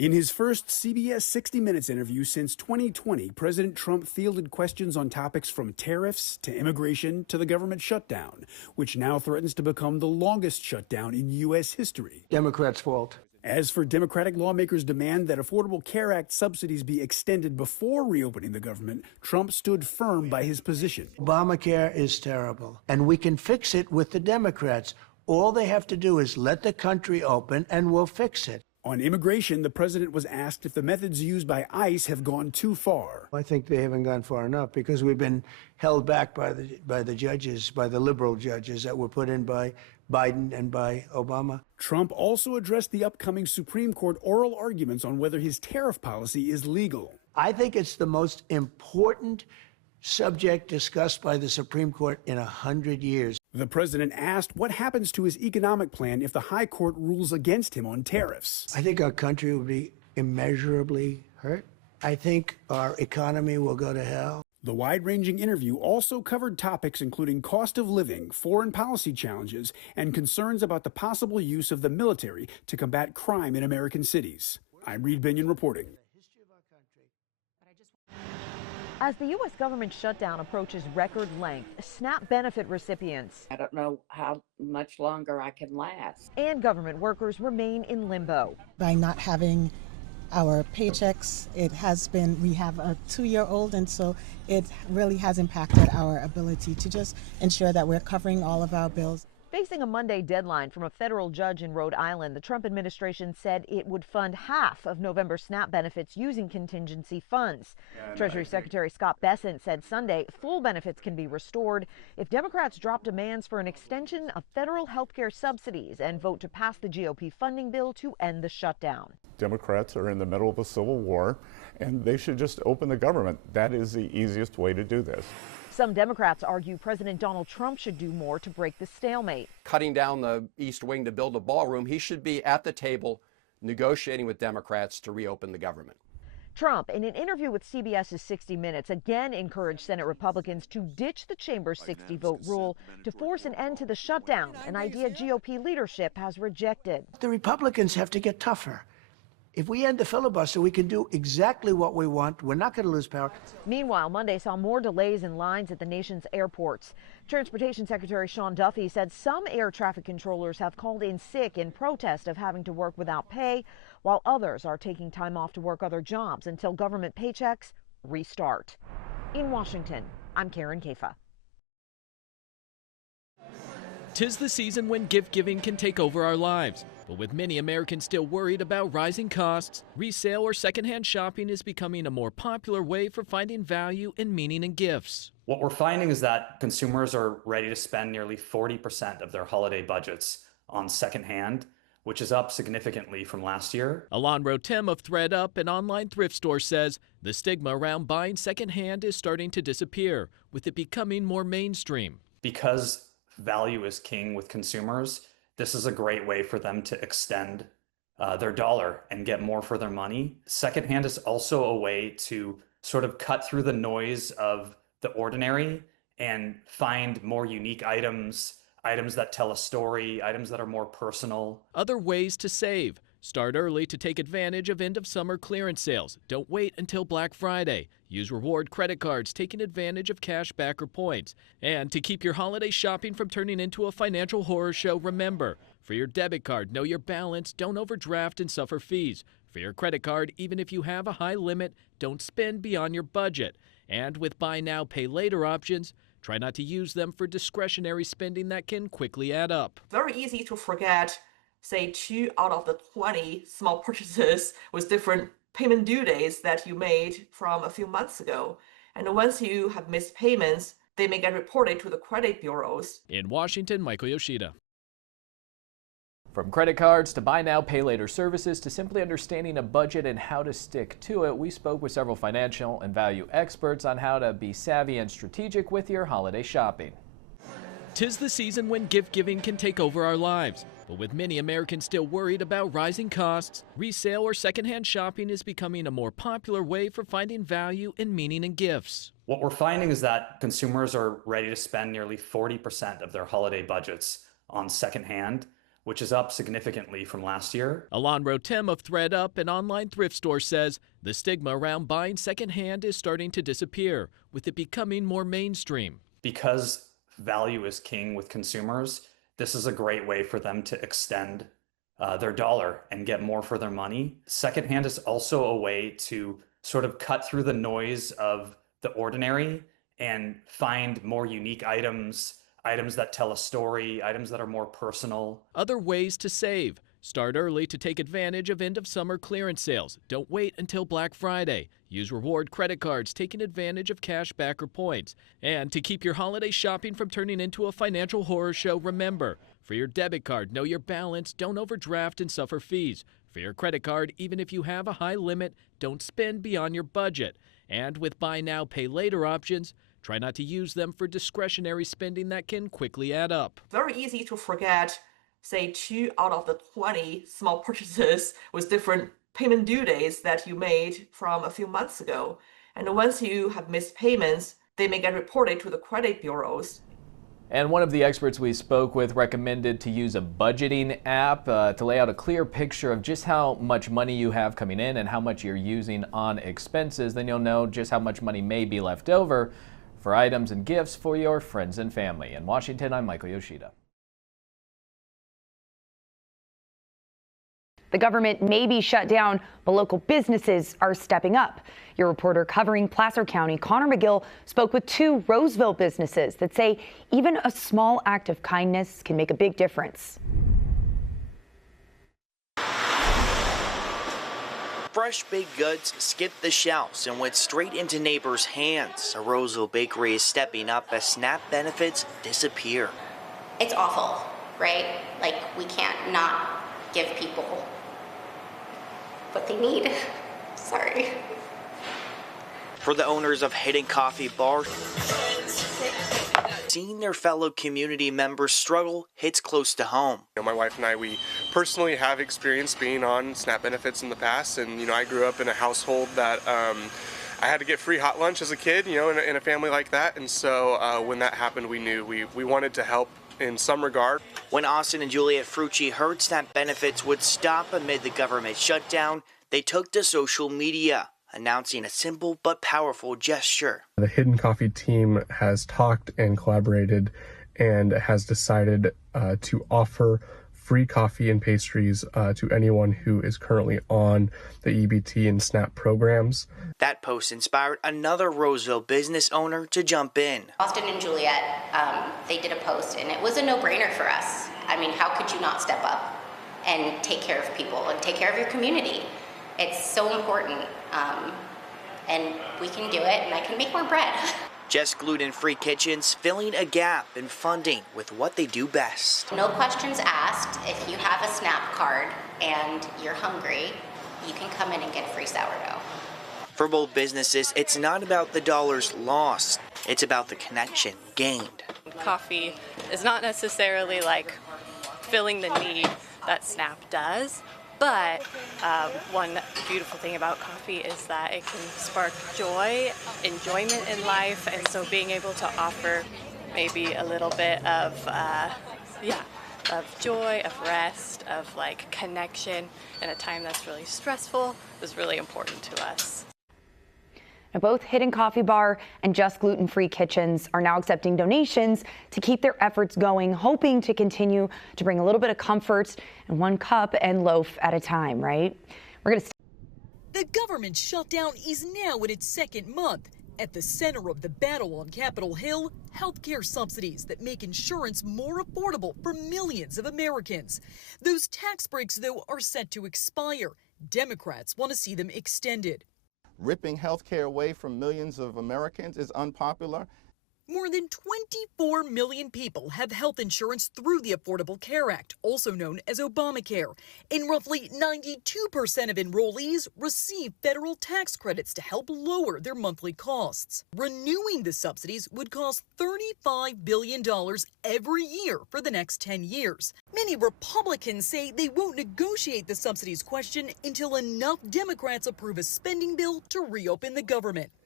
In his first CBS 60 Minutes interview since 2020, President Trump fielded questions on topics from tariffs to immigration to the government shutdown, which now threatens to become the longest shutdown in U.S. history. Democrats' fault. As for Democratic lawmakers' demand that Affordable Care Act subsidies be extended before reopening the government, Trump stood firm by his position. Obamacare is terrible, and we can fix it with the Democrats. All they have to do is let the country open, and we'll fix it. On immigration, the president was asked if the methods used by ICE have gone too far. I think they haven't gone far enough because we've been held back by the judges, by the liberal judges that were put in by Biden and by Obama. Trump also addressed the upcoming Supreme Court oral arguments on whether his tariff policy is legal. I think it's the most important subject discussed by the Supreme Court in 100 years. The president asked what happens to his economic plan if the high court rules against him on tariffs. I think our country will be immeasurably hurt. I think our economy will go to hell. The wide-ranging interview also covered topics including cost of living, foreign policy challenges, and concerns about the possible use of the military to combat crime in American cities. I'm Reed Binion reporting. As the U.S. government shutdown approaches record length, SNAP benefit recipients, I don't know how much longer I can last, and government workers remain in limbo. By not having our paychecks, we have a 2-year-old, and so it really has impacted our ability to just ensure that we're covering all of our bills. Facing a Monday deadline from a federal judge in Rhode Island, the Trump administration said it would fund half of November SNAP benefits using contingency funds. Treasury Secretary Scott Bessent said Sunday full benefits can be restored if Democrats drop demands for an extension of federal health care subsidies and vote to pass the GOP funding bill to end the shutdown. Democrats are in the middle of a civil war, and they should just open the government. That is the easiest way to do this. Some Democrats argue President Donald Trump should do more to break the stalemate. Cutting down the East Wing to build a ballroom, he should be at the table negotiating with Democrats to reopen the government. Trump, in an interview with CBS's 60 Minutes, again encouraged Senate Republicans to ditch the chamber's 60-vote rule to force an end to the shutdown, an idea GOP leadership has rejected. The Republicans have to get tougher. If we end the filibuster, we can do exactly what we want. We're not going to lose power. Meanwhile, Monday saw more delays in lines at the nation's airports. Transportation Secretary Sean Duffy said some air traffic controllers have called in sick in protest of having to work without pay, while others are taking time off to work other jobs until government paychecks restart. In Washington, I'm Karen Kafa. 'Tis the season when gift giving can take over our lives. But with many Americans still worried about rising costs, resale or secondhand shopping is becoming a more popular way for finding value and meaning in gifts. What we're finding is that consumers are ready to spend nearly 40% of their holiday budgets on secondhand, which is up significantly from last year. Alon Rotem of ThreadUp, an online thrift store, says the stigma around buying secondhand is starting to disappear, with it becoming more mainstream. Because value is king with consumers, this is a great way for them to extend their dollar and get more for their money. Secondhand is also a way to sort of cut through the noise of the ordinary and find more unique items that tell a story, items that are more personal. Other ways to save. Start early to take advantage of end-of-summer clearance sales. Don't wait until Black Friday. Use reward credit cards, taking advantage of cash back or points. And to keep your holiday shopping from turning into a financial horror show, remember, for your debit card, know your balance, don't overdraft and suffer fees. For your credit card, even if you have a high limit, don't spend beyond your budget. And with buy now, pay later options, try not to use them for discretionary spending that can quickly add up. Very easy to forget, say 2 out of the 20 small purchases with different payment due dates that you made from a few months ago. And once you have missed payments, they may get reported to the credit bureaus. In Washington, Michael Yoshida. From credit cards to buy now, pay later services to simply understanding a budget and how to stick to it, we spoke with several financial and value experts on how to be savvy and strategic with your holiday shopping. 'Tis the season when gift giving can take over our lives. But with many Americans still worried about rising costs, resale or secondhand shopping is becoming a more popular way for finding value and meaning in gifts. What we're finding is that consumers are ready to spend nearly 40% of their holiday budgets on secondhand, which is up significantly from last year. Alon Rotem of ThreadUp, an online thrift store, says the stigma around buying secondhand is starting to disappear, with it becoming more mainstream. Because value is king with consumers, this is a great way for them to extend their dollar and get more for their money. Secondhand is also a way to sort of cut through the noise of the ordinary and find more unique items, items that tell a story, items that are more personal. Other ways to save. Start early to take advantage of end-of-summer clearance sales. Don't wait until Black Friday. Use reward credit cards, taking advantage of cash back or points. And to keep your holiday shopping from turning into a financial horror show, remember, for your debit card, know your balance, don't overdraft and suffer fees. For your credit card, even if you have a high limit, don't spend beyond your budget. And with buy now, pay later options, try not to use them for discretionary spending that can quickly add up. Very easy to forget, say, 2 out of the 20 small purchases with different payment due dates that you made from a few months ago. And once you have missed payments, they may get reported to the credit bureaus. And one of the experts we spoke with recommended to use a budgeting app to lay out a clear picture of just how much money you have coming in and how much you're using on expenses. Then you'll know just how much money may be left over for items and gifts for your friends and family. In Washington, I'm Michael Yoshida. The government may be shut down, but local businesses are stepping up. Your reporter covering Placer County, Connor McGill, spoke with 2 Roseville businesses that say even a small act of kindness can make a big difference. Fresh baked goods skip the shelves and went straight into neighbors' hands. A Roseville bakery is stepping up as SNAP benefits disappear. It's awful, right? Like, we can't not give people what they need. Sorry. For the owners of Hidden Coffee Bar, seeing their fellow community members struggle hits close to home. My wife and I, we personally have experienced being on SNAP benefits in the past, and I grew up in a household that I had to get free hot lunch as a kid, in a family like that, and so when that happened, we knew we wanted to help in some regard. When Austin and Juliet Frucci heard SNAP benefits would stop amid the government shutdown, they took to social media, announcing a simple but powerful gesture. The Hidden Coffee team has talked and collaborated and has decided to offer free coffee and pastries to anyone who is currently on the EBT and SNAP programs. That post inspired another Roseville business owner to jump in. Austin and Juliet, they did a post, and it was a no-brainer for us. I mean, how could you not step up and take care of people and take care of your community? It's so important, and we can do it, and I can make more bread. Just gluten-free kitchens filling a gap in funding with what they do best. No questions asked. If you have a SNAP card and you're hungry, you can come in and get free sourdough. For both businesses, it's not about the dollars lost. It's about the connection gained. Coffee is not necessarily like filling the need that SNAP does, but one beautiful thing about coffee is that it can spark joy, enjoyment in life, and so being able to offer maybe a little bit of joy, of rest, of like connection in a time that's really stressful is really important to us. Now, both Hidden Coffee Bar and Just Gluten-Free Kitchens are now accepting donations to keep their efforts going, hoping to continue to bring a little bit of comfort in one cup and loaf at a time, right? We're going to. The government shutdown is now in its 2nd month. At the center of the battle on Capitol Hill, healthcare subsidies that make insurance more affordable for millions of Americans. Those tax breaks, though, are set to expire. Democrats want to see them extended. Ripping health care away from millions of Americans is unpopular. More than 24 million people have health insurance through the Affordable Care Act, also known as Obamacare, and roughly 92% of enrollees receive federal tax credits to help lower their monthly costs. Renewing the subsidies would cost $35 billion every year for the next 10 years. Many Republicans say they won't negotiate the subsidies question until enough Democrats approve a spending bill to reopen the government.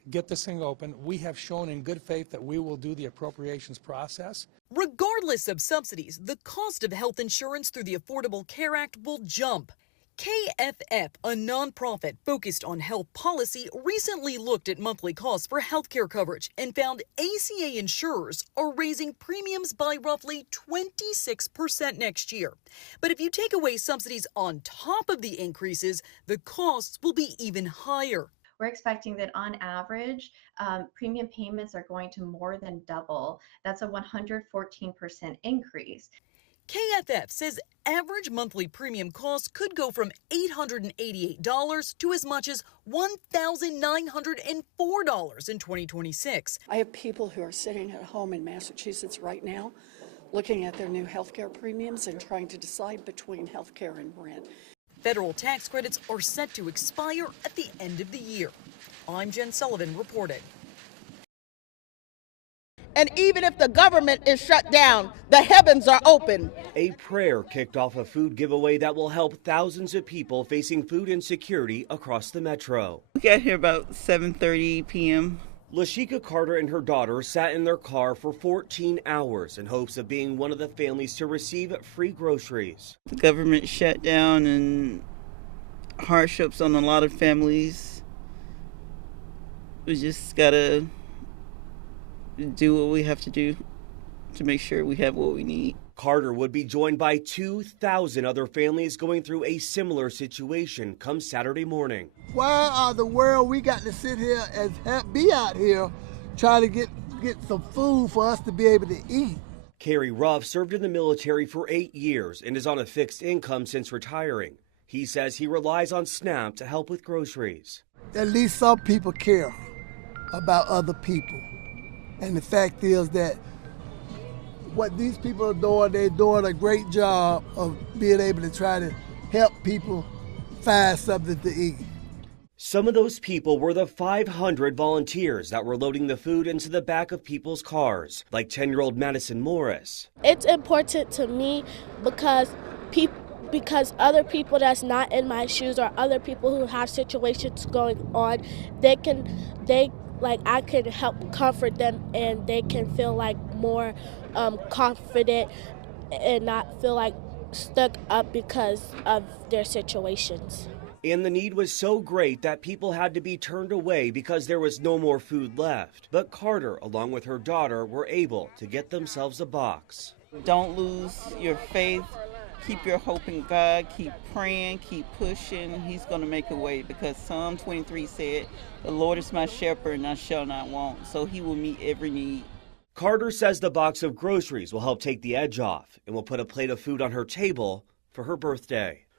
get this thing open. We have shown in good faith that we will do the appropriations process. Regardless of subsidies, the cost of health insurance through the Affordable Care Act will jump. KFF, a nonprofit focused on health policy, recently looked at monthly costs for healthcare coverage and found ACA insurers are raising premiums by roughly 26% next year. But if you take away subsidies on top of the increases, the costs will be even higher. We're expecting that on average, premium payments are going to more than double. That's a 114% increase. KFF says average monthly premium costs could go from $888 to as much as $1,904 in 2026. I have people who are sitting at home in Massachusetts right now looking at their new health care premiums and trying to decide between health care and rent. Federal tax credits are set to expire at the end of the year. I'm Jen Sullivan reporting. And even if the government is shut down, the heavens are open. A prayer kicked off a food giveaway that will help thousands of people facing food insecurity across the metro. We got here about 7:30 p.m. Lashika Carter and her daughter sat in their car for 14 hours in hopes of being one of the families to receive free groceries. The government shut down and hardships on a lot of families. We just gotta do what we have to do to make sure we have what we need. Carter would be joined by 2,000 other families going through a similar situation come Saturday morning. Why are the world we got to sit here and be out here trying to get some food for us to be able to eat? Kerry Ruff served in the military for 8 years and is on a fixed income since retiring. He says he relies on SNAP to help with groceries. At least some people care about other people. And the fact is that what these people are doing, they're doing a great job of being able to try to help people find something to eat. Some of those people were the 500 volunteers that were loading the food into the back of people's cars, like 10-year-old Madison Morris. It's important to me because other people that's not in my shoes or other people who have situations going on, I can help comfort them and they can feel like more confident and not feel like stuck up because of their situations. And the need was so great that people had to be turned away because there was no more food left. But Carter, along with her daughter, were able to get themselves a box. Don't lose your faith. Keep your hope in God. Keep praying. Keep pushing. He's going to make a way because Psalm 23 said, "The Lord is my shepherd and I shall not want." So he will meet every need. Carter says the box of groceries will help take the edge off and will put a plate of food on her table for her birthday.